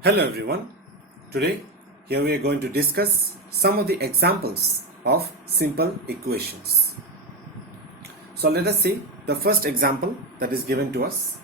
Hello everyone. Today here we are going to discuss some of the examples of simple equations. So let us see the first example that is given to us.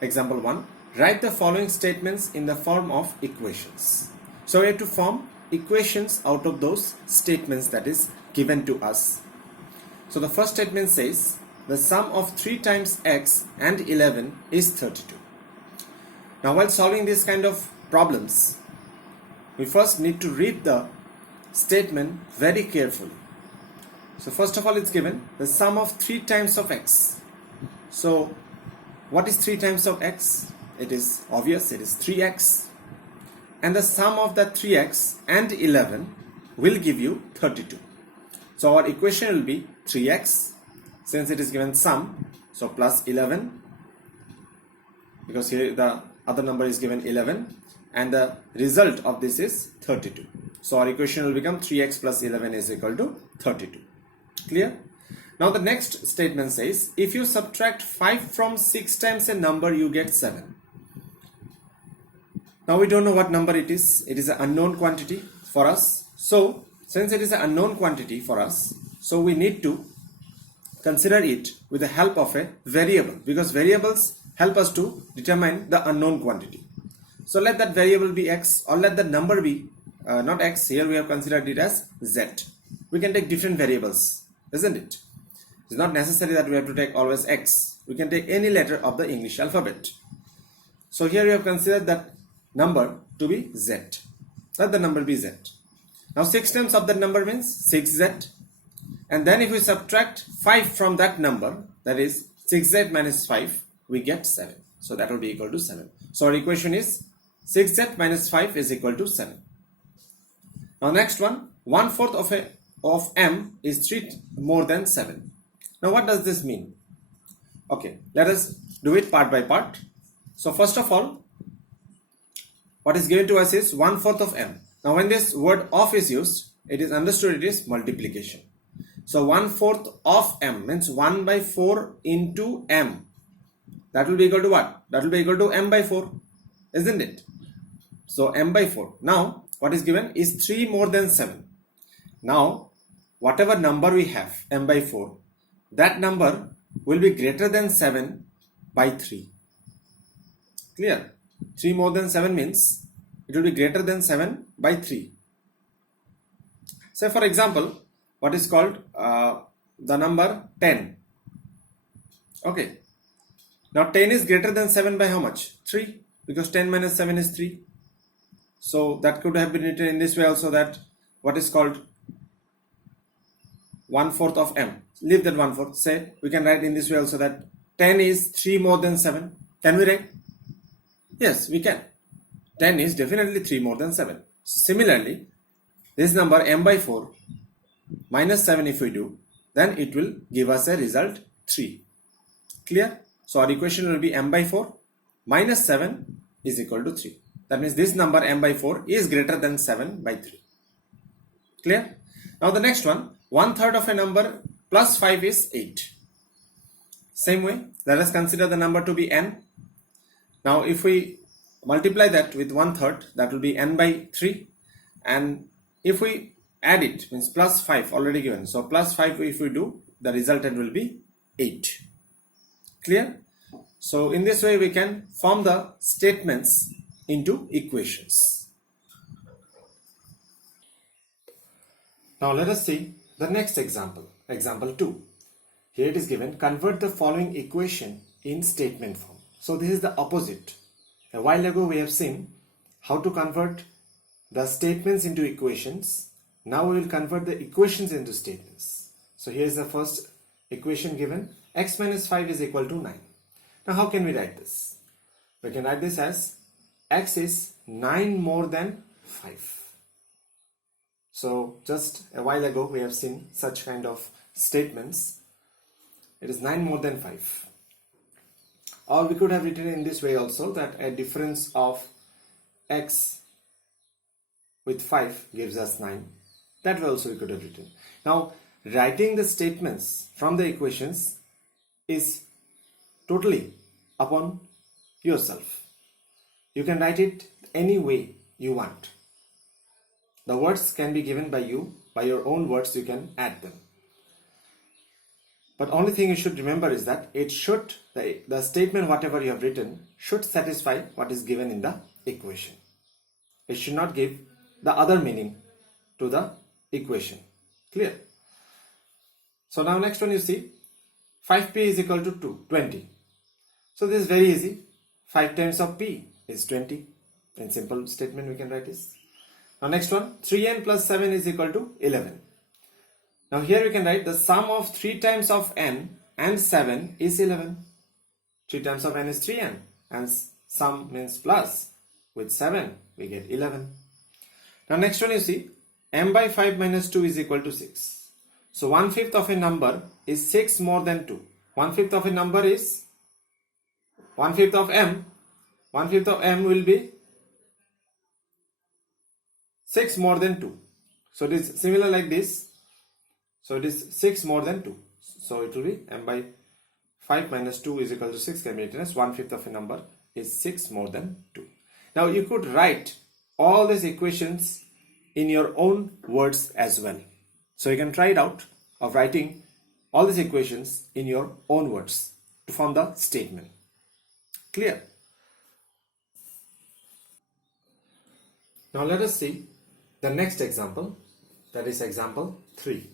Example 1. Write the following statements in the form of equations. So we have to form equations out of those statements that is given to us. So the first statement says the sum of 3 times x and 11 is 32. Now while solving this kind of problems, we first need to read the statement very carefully. So first of all, it's given the sum of 3 times of x. So what is 3 times of x? It is obvious, it is 3x. And the sum of that 3x and 11 will give you 32. So our equation will be 3x, since it is given sum, so plus 11, because here the other number is given 11, and the result of this is 32. So our equation will become 3x plus 11 is equal to 32. Clear? Now the next statement says if you subtract 5 from 6 times a number, you get 7. Now we don't know what number it is. It is an unknown quantity for us. So since it is an unknown quantity for us, so we need to consider it with the help of a variable, because variables help us to determine the unknown quantity. So let that variable be x, or let that number be not x. Here we have considered it as z. We can take different variables, isn't it? It's not necessary that we have to take always x. We can take any letter of the English alphabet. So here we have considered that number to be z. Let the number be z. Now 6 times of that number means 6z. And then if we subtract 5 from that number, that is 6z minus 5, we get 7. So that will be equal to 7. So our equation is 6z minus 5 is equal to 7. Now next one, 1/4 of m is 3 more than 7. Now what does this mean? Okay, let us do it part by part. So first of all, what is given to us is 1/4 of m. Now when this word of is used, it is understood it is multiplication. So 1/4 of m means 1 by 4 into m. That will be equal to what? That will be equal to m by 4, isn't it? So m by 4. Now what is given is 3 more than 7. Now whatever number we have, m by 4, that number will be greater than 7 by 3. Clear? 3 more than 7 means it will be greater than 7 by 3. Say for example, what is called the number 10. Okay. Now 10 is greater than 7 by how much? 3. Because 10 minus 7 is 3. So that could have been written in this way also, that what is called 1/4 of m. Leave that 1/4. Say we can write in this way also, that 10 is 3 more than 7. Can we write? Yes, we can. 10 is definitely 3 more than 7. So similarly, this number m by 4 minus 7 if we do, then it will give us a result 3. Clear? So our equation will be m by 4 minus 7 is equal to 3. That means this number m by 4 is greater than 7 by 3. Clear? Now the next one, 1/3 of a number plus 5 is 8. Same way, let us consider the number to be n. Now if we multiply that with 1/3, that will be n by 3. And if we add it, means plus 5 already given. So plus 5 if we do, the resultant will be 8. Clear? So in this way we can form the statements into equations. Now let us see the next example. Example 2. Here it is given, convert the following equation in statement form. So this is the opposite. A while ago we have seen how to convert the statements into equations. Now we will convert the equations into statements. So here is the first equation given, x minus 5 is equal to 9. Now how can we write this? We can write this as x is 9 more than 5. So just a while ago we have seen such kind of statements. It is 9 more than 5. Or we could have written in this way also, that a difference of x with 5 gives us 9. That way also we could have written. Now writing the statements from the equations is totally upon yourself. You can write it any way you want. The words can be given by you, by your own words you can add them. But only thing you should remember is that it should, the statement whatever you have written should satisfy what is given in the equation. It should not give the other meaning to the equation. Clear? So now next one you see 5p is equal to 20. So this is very easy. 5 times of p is 20. In simple statement we can write this. Now next one, 3n plus 7 is equal to 11. Now here we can write the sum of 3 times of n and 7 is 11. 3 times of n is 3n and sum means plus. With 7 we get 11. Now next one you see m by 5 minus 2 is equal to 6. So 1/5 of a number is 6 more than 2. 1/5 of a number is 1/5 of m. 1/5 of m will be 6 more than 2. So it is similar like this. So it is 6 more than 2. So it will be m by 5 minus 2 is equal to 6 can be written as 1/5 of a number is 6 more than 2. Now you could write all these equations in your own words as well. So you can try it out of writing all these equations in your own words to form the statement. Clear? Now let us see the next example, that is example 3.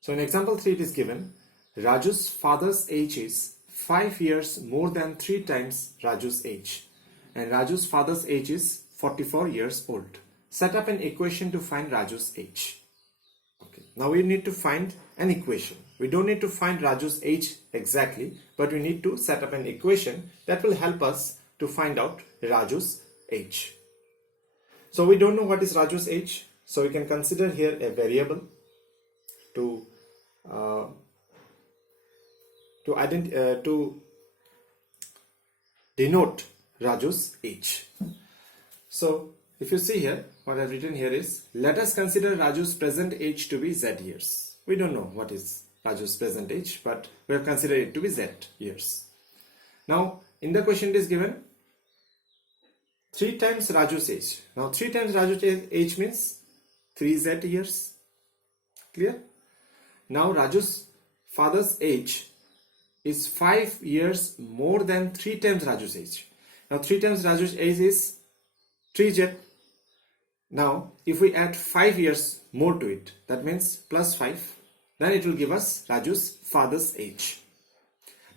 So in example 3 it is given Raju's father's age is 5 years more than 3 times Raju's age and Raju's father's age is 44 years old. Set up an equation to find Raju's age. Okay. Now we need to find an equation. We don't need to find Raju's age exactly, but we need to set up an equation that will help us to find out Raju's age. So we don't know what is Raju's age, so we can consider here a variable to denote Raju's age. So if you see here, what I've written here is, let us consider Raju's present age to be z years. We don't know what is Raju's present age, but we have considered it to be z years. Now in the question it is given 3 times Raju's age. Now 3 times Raju's age means 3z years. Clear? Now Raju's father's age is 5 years more than 3 times Raju's age. Now 3 times Raju's age is 3z. Now if we add 5 years more to it, that means plus 5, then it will give us Raju's father's age.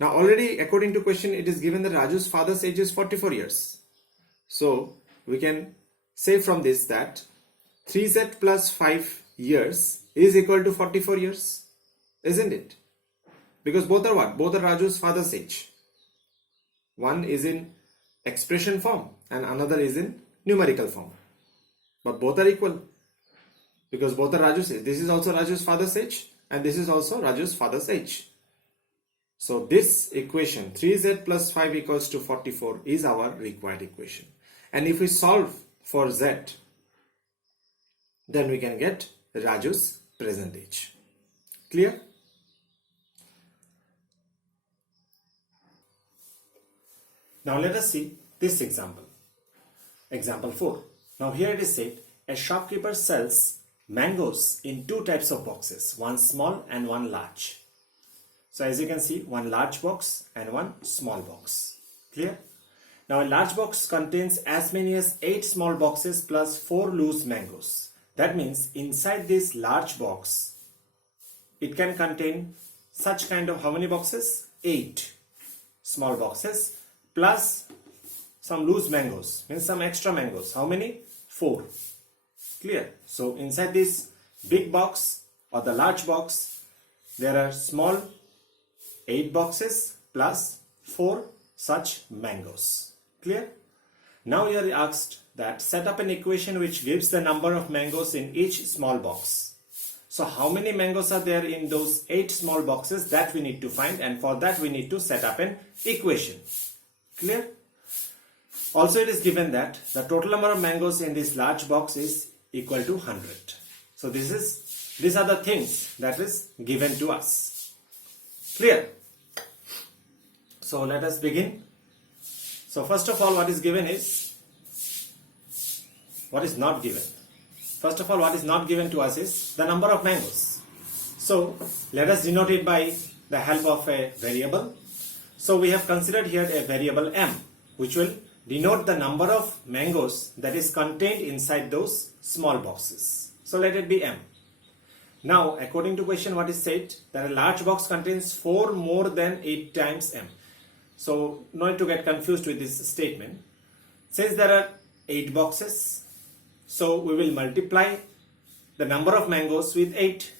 Now already according to question it is given that Raju's father's age is 44 years. So we can say from this that 3z plus 5 years is equal to 44 years, isn't it? Because both are what? Both are Raju's father's age. One is in expression form and another is in numerical form. But both are equal because both are Raju's age. This is also Raju's father's age and this is also Raju's father's age. So this equation 3z plus 5 equals to 44 is our required equation. And if we solve for z, then we can get Raju's present age. Clear? Now let us see this example. Example 4. Now here it is said, a shopkeeper sells mangoes in 2 types of boxes, one small and one large. So as you can see, one large box and one small box. Clear? Now a large box contains as many as 8 small boxes plus 4 loose mangoes. That means inside this large box, it can contain such kind of how many boxes? 8 small boxes plus some loose mangoes, means some extra mangoes. How many? 4. Clear? So inside this big box or the large box, there are small 8 boxes plus 4 such mangoes. Clear? Now you are asked that set up an equation which gives the number of mangoes in each small box. So how many mangoes are there in those 8 small boxes, that we need to find, and for that we need to set up an equation. Clear? Also it is given that the total number of mangoes in this large box is equal to 100. So these are the things that is given to us. Clear? So let us begin. So first of all, what is given is what is not given. First of all, what is not given to us is the number of mangoes. So let us denote it by the help of a variable. So we have considered here a variable m, which will denote the number of mangoes that is contained inside those small boxes. So let it be m. Now, according to question, what is said? That a large box contains 4 more than 8 times m. So no need to get confused with this statement. Since there are 8 boxes, so we will multiply the number of mangoes with 8.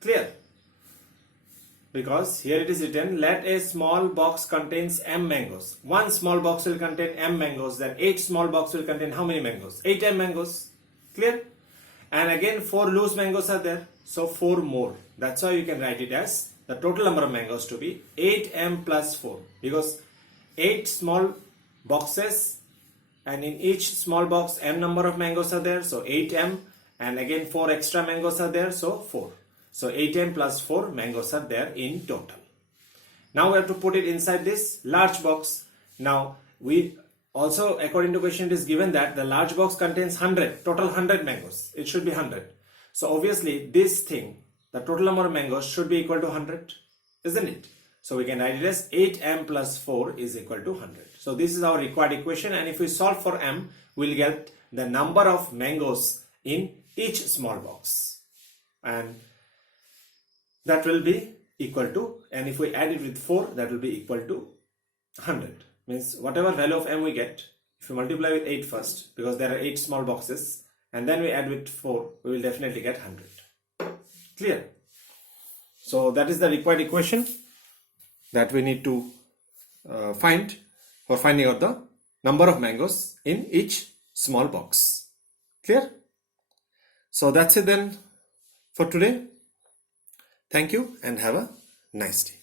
Clear? Because here it is written, let a small box contains m mangoes. One small box will contain m mangoes, then 8 small box will contain how many mangoes? 8m mangoes. Clear? And again 4 loose mangoes are there, so 4 more. That's why you can write it as the total number of mangoes to be 8m plus 4, because 8 small boxes and in each small box m number of mangoes are there, so 8m, and again 4 extra mangoes are there, so 4. So 8m plus 4 mangoes are there in total. Now we have to put it inside this large box. Now we also, according to question, it is given that the large box contains 100, total 100 mangoes. It should be 100. So obviously this thing, the total number of mangoes should be equal to 100, isn't it? So we can write it as 8m plus 4 is equal to 100. So this is our required equation, and if we solve for m, we'll get the number of mangoes in each small box. And that will be equal to, and if we add it with 4, that will be equal to 100. Means whatever value of m we get, if we multiply with 8 first, because there are 8 small boxes, and then we add with 4, we will definitely get 100. Clear? So that is the required equation that we need to find for finding out the number of mangoes in each small box. Clear? So that's it then for today. Thank you and have a nice day.